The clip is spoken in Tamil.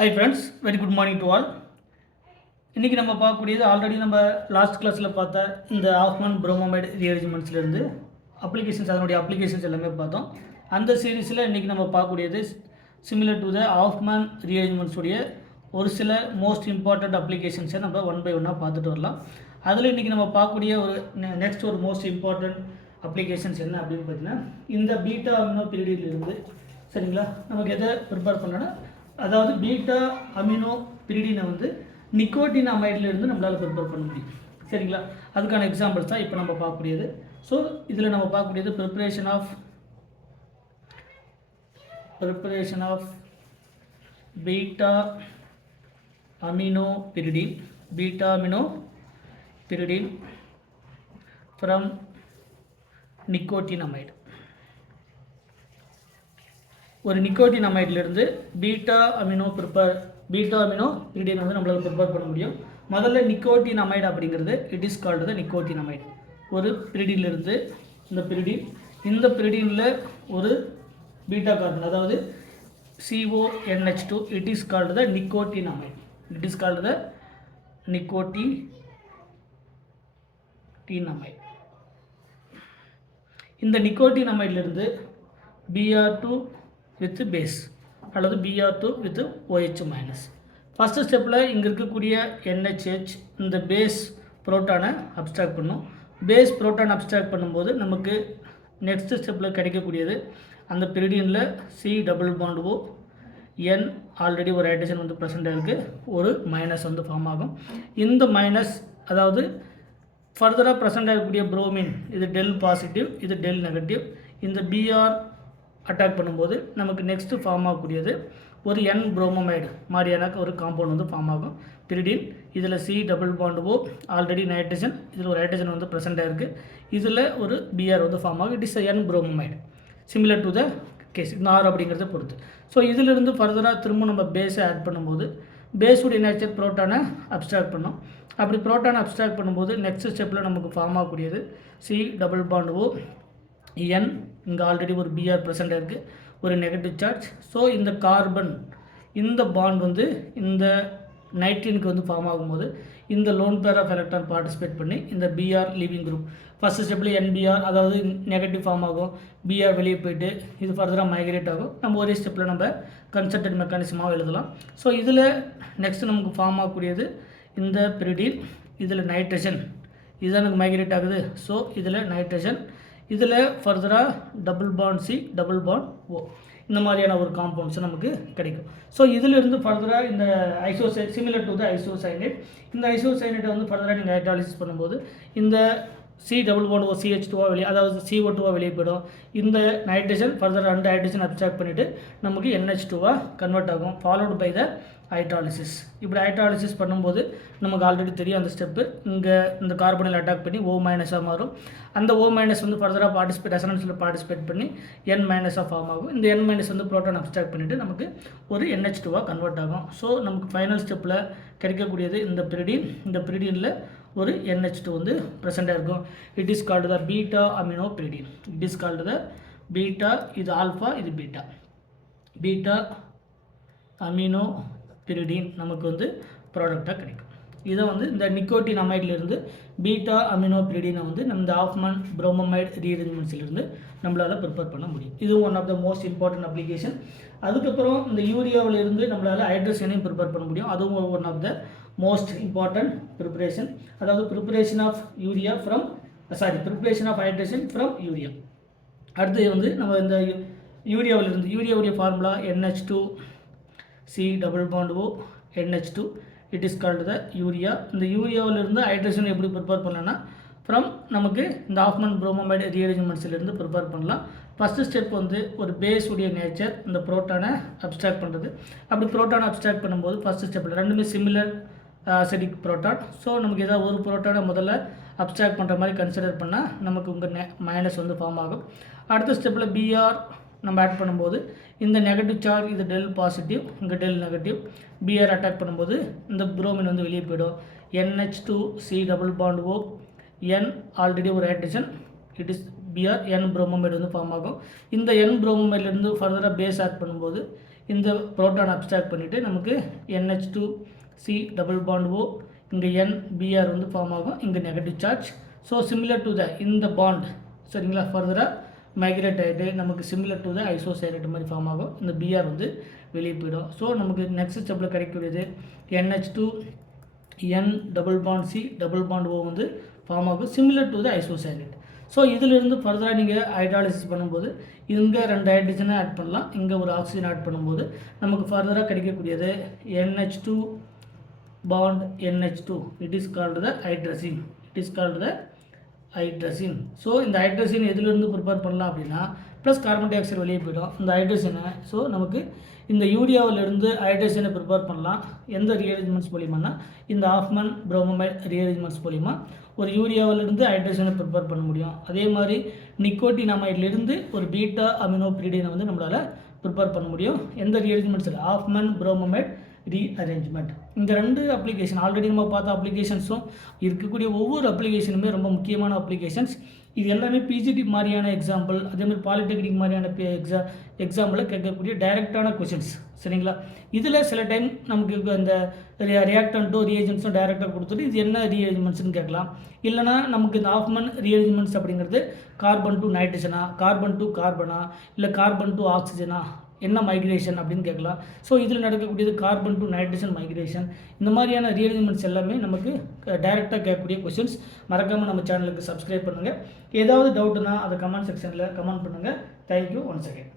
Hi friends, very good morning to all. இன்றைக்கி நம்ம பார்க்கக்கூடியது ஆல்ரெடி நம்ம லாஸ்ட் கிளாஸில் பார்த்த இந்த ஆஃப்மன் புரோமோமைடு ரீஅரேஞ்ச்மெண்ட்ஸ்லேருந்து அப்ளிகேஷன்ஸ், அதனுடைய அப்ளிகேஷன்ஸ் எல்லாமே பார்த்தோம். அந்த சீரீஸில் இன்றைக்கி நம்ம பார்க்கக்கூடியது சிமிலர் டு த ஆஃப்மன் ரீஅரேஞ்ச்மெண்ட்ஸுடைய ஒரு சில மோஸ்ட் இம்பார்ட்டண்ட் அப்ளிகேஷன்ஸை நம்ம ஒன் பை ஒன்னாக பார்த்துட்டு வரலாம். அதில் இன்றைக்கி நம்ம பார்க்கக்கூடிய ஒரு நெக்ஸ்ட் ஒரு மோஸ்ட் இம்பார்ட்டண்ட் அப்ளிகேஷன்ஸ் என்ன அப்படின்னு பார்த்தீங்கன்னா, இந்த பீட்டா அமினோ பீரியடிலிருந்து சரிங்களா, நமக்கு எதை ப்ரிப்பேர் பண்ணோன்னா, அதாவது பீட்டா அமினோ பிரிடினை வந்து நிக்கோட்டின் அமைட்லேருந்து நம்மளால் ப்ரிப்பேர் பண்ண முடியும். சரிங்களா, அதுக்கான எக்ஸாம்பிள்ஸ் தான் இப்போ நம்ம பார்க்கக்கூடியது. ஸோ இதில் நம்ம பார்க்கக்கூடியது preparation of beta amino pyridine from nicotine amide. ஒரு நிக்கோட்டின் அமைட்லேருந்து பீட்டா அமினோ பிரிடினை வந்து நம்மளால் ப்ரிப்பேர் பண்ண முடியும். முதல்ல நிக்கோட்டின் அமைடு அப்படிங்கிறது it is called the nicotine amide. ஒரு பிரிடினிலிருந்து இந்த பிரிடினில் ஒரு பீட்டா கார்பன், அதாவது CONH2, it is called the nicotine amide. இந்த நிக்கோட்டின் அமைட்லேருந்து Br2 வித் பேஸ் அல்லது Br2 with OH minus. First ஸ்டெப்பில் இங்கே இருக்கக்கூடிய NHH இந்த பேஸ் புரோட்டானை அப்ஸ்ட்ராக்ட் பண்ணும். பேஸ் புரோட்டான் அப்ஸ்ட்ராக்ட் பண்ணும்போது நமக்கு நெக்ஸ்ட் ஸ்டெப்பில் கிடைக்கக்கூடியது அந்த பிரிடியனில் C double bond O N already ஒரு ஹைட்ரஜன் வந்து ப்ரெசென்ட் இருக்குது, ஒரு மைனஸ் வந்து ஃபார்ம் ஆகும். இந்த மைனஸ், அதாவது ஃபர்தராக ப்ரெசென்ட் ஆகக்கூடிய புரோமின், இது டெல் பாசிட்டிவ், இது டெல் நெகட்டிவ். இந்த Br அட்டாக் பண்ணும்போது நமக்கு நெக்ஸ்ட்டு ஃபார்ம் ஆகக்கூடியது ஒரு N புரோமோமைடு மாதிரியான ஒரு காம்பவுண்ட் வந்து ஃபார்ம் ஆகும் பிரிடின். இதில் C double bond O already nitrogen, இதில் ஒரு ஹைட்ரஜன் வந்து ப்ரெசென்ட் ஆகிருக்கு, இதில் ஒரு Br வந்து ஃபார்ம் ஆகும். It is N bromamide similar to the case இந்த R அப்படிங்கிறத பொறுத்து. ஸோ இதிலிருந்து ஃபர்தராக திரும்ப நம்ம பேஸை ஆட் பண்ணும்போது பேஸுடைய நேச்சர் புரோட்டானை அப்ஸ்ட்ராக்ட் பண்ணும். அப்படி புரோட்டானை அப்ஸ்ட்ராக்ட் பண்ணும்போது நெக்ஸ்ட் ஸ்டெப்பில் நமக்கு ஃபார்ம் ஆகக்கூடியது C double bond O N, இங்கே ஆல்ரெடி ஒரு Br ப்ரெசென்ட் இருக்குது, ஒரு நெகட்டிவ் சார்ஜ். ஸோ இந்த கார்பன், இந்த பாண்ட் வந்து இந்த நைட்ரீனுக்கு வந்து ஃபார்ம் ஆகும்போது இந்த lone pair of electron participate பண்ணி இந்த Br லீவிங் குரூப் ஃபஸ்ட்டு ஸ்டெப்பில் NBr, அதாவது நெகட்டிவ் ஃபார்ம் ஆகும், Br வெளியே போயிட்டு இது ஃபர்தராக மைக்ரேட் ஆகும். நம்ம ஒரே ஸ்டெப்பில் நம்ம கன்சர்டட் மெக்கானிசமாக எழுதலாம். ஸோ இதில் நெக்ஸ்ட் நமக்கு ஃபார்ம் ஆகக்கூடியது இந்த பிரிடின், இதில் நைட்ரஜன் இதுதான் எனக்கு மைக்ரேட் ஆகுது. ஸோ இதில் நைட்ரஜன், இதில் ஃபர்தராக double bond C double bond O, இந்த மாதிரியான ஒரு காம்பவுண்ட்ஸ் நமக்கு கிடைக்கும். ஸோ இதிலிருந்து ஃபர்தராக இந்த சிமிலர் டு த ஐசோசைனேட், இந்த ஐசோசைனேட்டை வந்து ஃபர்தராக நீங்கள் ஹைட்ராலிசிஸ் பண்ணும்போது இந்த C double bond O CH2 வெளியே, அதாவது CO2 வெளியே போயிடும். இந்த நைட்ரஜன் ஃபர்தராக 2 ஹைட்ரஜன் அப்ஸ்ட்ராக்ட் பண்ணிவிட்டு நமக்கு NH2 கன்வெர்ட் ஆகும், ஃபாலோடு பை த ஹைட்ராலிசிஸ். இப்படி ஹைட்ராலிசிஸ் பண்ணும்போது நமக்கு ஆல்ரெடி தெரியும் அந்த ஸ்டெப்பு. இங்கே இந்த கார்பனில் அட்டாக் பண்ணி O மைனஸாக மாறும். அந்த O மைனஸ் வந்து ஃபர்தராக ரெசனன்ஸில் பார்ட்டிசிபேட் பண்ணி N மைனஸாக ஃபார்ம் ஆகும். இந்த N மைனஸ் வந்து புரோட்டான் அப்ஸ்ட்ராக்ட் பண்ணிவிட்டு நமக்கு ஒரு NH2 கன்வெர்ட் ஆகும். ஸோ நமக்கு ஃபைனல் ஸ்டெப்பில் கிடைக்கக்கூடியது இந்த பிரிடினில் ஒரு NH2 வந்து ப்ரெசென்டாக இருக்கும். It is called the beta amino pyridine. Beta, இது ஆல்ஃபா, இது பீட்டா அமினோ பிரிடின் நமக்கு வந்து ப்ராடக்டாக கிடைக்கும். இதை வந்து இந்த நிக்கோட்டின் அமைட்லேருந்து பீட்டா அமினோ பிரிடினை வந்து நம்ம இந்த ஆஃப்மன் புரோமோமைடு ரீஅரேஞ்ச்மெண்ட்ஸ்லேருந்து நம்மளால் ப்ரிப்பேர் பண்ண முடியும். இதுவும் one of the most important application. அதுக்கப்புறம் இந்த யூரியாவிலிருந்து நம்மளால் ஹைட்ரஜனையும் ப்ரிப்பேர் பண்ண முடியும். அதுவும் one of the most important preparation. அதாவது preparation of hydrogen from urea. அடுத்து வந்து நம்ம இந்த யூரியாவுடைய formula NH2 C double bond O NH2, it is called the urea. இந்த யூரியாவிலிருந்து ஹைட்ரஜன் எப்படி ப்ரிப்பேர் பண்ணலாம்னா, ஃப்ரம் நமக்கு இந்த ஆஃப்மன் புரோமோமைடு ரீஅரேஞ்ச்மெண்ட்ஸ்லேருந்து ப்ரிப்பேர் பண்ணலாம். ஃபஸ்ட்டு ஸ்டெப் வந்து ஒரு பேஸ் உடைய நேச்சர் இந்த புரோட்டானை அப்ஸ்ட்ராக்ட் பண்ணுறது. அப்படி புரோட்டானை அப்ஸ்ட்ராக்ட் பண்ணும்போது ஃபஸ்ட்டு ஸ்டெப்பில் ரெண்டுமே சிமிலர் அசிடிக் புரோட்டான். ஸோ நமக்கு ஏதாவது ஒரு புரோட்டானை முதல்ல அப்ஸ்ட்ராக்ட் பண்ணுற மாதிரி கன்சிடர் பண்ணால் நமக்கு உங்கள் மைனஸ் வந்து ஃபார்ம் ஆகும். அடுத்த ஸ்டெப்பில் Br நம்ம ஆட் பண்ணும்போது இந்த நெகட்டிவ் சார்ஜ், இது டெல் பாசிட்டிவ், இங்கே டெல் நெகட்டிவ். Br அட்டாக் பண்ணும்போது இந்த புரோமின் வந்து வெளியே போயிடும். NH2 C double bond O N already ஒரு hydrogen, it is Br N bromamide வந்து ஃபார்ம் ஆகும். இந்த N புரோமோமைட்லேருந்து ஃபர்தராக பேஸ் ஆட் பண்ணும்போது இந்த புரோட்டான் அப்ஸ்ட்ராக்ட் பண்ணிவிட்டு நமக்கு NH2C டபுள் பாண்ட் O இங்கே NBr வந்து ஃபார்ம் ஆகும், இங்கே negative charge. So similar to த இந்த பாண்ட் சரிங்களா ஃபர்தராக மைக்ரேட் ஆகிட்டு நமக்கு சிமிலர் டு த ஐசோசைரேட் மாதிரி ஃபார்ம் ஆகும், இந்த Br வந்து வெளியே போயிடும். ஸோ நமக்கு நெக்ஸ்ட் ஸ்டெப்பில் கிடைக்கக்கூடியது NH2 N double bond C double bond O வந்து ஃபார்ம் ஆகும் சிமிலர் டு த ஐசோசைரேட். ஸோ இதிலிருந்து ஃபர்தராக நீங்கள் ஹைட்ராலிசிஸ் பண்ணும்போது இங்கே 2 ஹைட்ரஜனை ஆட் பண்ணலாம், இங்கே ஒரு ஆக்சிஜன் ஆட் பண்ணும்போது நமக்கு ஃபர்தராக கிடைக்கக்கூடியது NH2 bond NH2 it is called the hydrazine, it is called the hydrazine. So இந்த ஹைட்ரசின் எதிலிருந்து ப்ரிப்பேர் பண்ணலாம் அப்படின்னா ப்ளஸ் கார்பன் டை ஆக்சைடு வெளியே போயிடும் இந்த ஹைட்ரஜனை. ஸோ நமக்கு இந்த யூரியாவிலிருந்து ஹைட்ரஜனை ப்ரிப்பேர் பண்ணலாம் எந்த ரீஅரேஞ்ச்மெண்ட்ஸ் மூலியமானா இந்த ஆஃப்மன் புரோமமைட் ரீஅரேஞ்ச்மெண்ட்ஸ் மூலிமா ஒரு யூரியாவிலிருந்து ஹைட்ரஜனை ப்ரிப்பேர் பண்ண முடியும். அதே மாதிரி நிக்கோட்டினமைட்லேருந்து ஒரு பீட்டா அமினோ பிரிடினை வந்து நம்மளால் ப்ரிப்பேர் பண்ண முடியும் எந்த ரீஅரேஞ்ச்மெண்ட்ஸில் ஆஃப்மன் புரோமமைட் ரீஅரேஞ்ச்மெண்ட். இந்த 2 அப்ளிகேஷன் ஆல்ரெடி நம்ம பார்த்த அப்ளிகேஷன்ஸும் இருக்கக்கூடிய ஒவ்வொரு அப்ளிகேஷனுமே ரொம்ப முக்கியமான அப்ளிகேஷன்ஸ். இது எல்லாமே பிஜிடி மாதிரியான எக்ஸாம்பிள், அதேமாதிரி பாலிடெக்னிக் மாதிரியான எக்ஸாம்பிளில் கேட்கக்கூடிய டைரெக்டான கொஷின்ஸ் சரிங்களா. இதில் சில டைம் நமக்கு இந்த ரியாக்டன்ட்டோ ரீஏஜென்ட்ஸோ டைரெக்டாக கொடுத்துட்டு இது என்ன ரீஅரேஞ்ச்மெண்ட்ஸ்னு கேட்கலாம். இல்லைனா நமக்கு இந்த ஆஃப்மன் ரீஅரேஞ்ச்மெண்ட்ஸ் அப்படிங்கிறது கார்பன் டு நைட்ரஜனா, கார்பன் டு கார்பனா, இல்லை கார்பன் டு ஆக்சிஜனா, என்ன மைக்ரேஷன் அப்படின்னு கேட்கலாம். ஸோ இதில் நடக்கக்கூடியது கார்பன் டு நைட்ரஜன் மைக்ரேஷன். இந்த மாதிரியான ரீஅரேஞ்ச்மெண்ட்ஸ் எல்லாமே நமக்கு டைரெக்டாக கேட்கக்கூடிய கொஷின்ஸ். மறக்காமல் நம்ம சேனலுக்கு சப்ஸ்கிரைப் பண்ணுங்கள். ஏதாவது டவுட்னா அதை கமெண்ட் செக்ஷனில் கமெண்ட் பண்ணுங்கள். Thank you once again.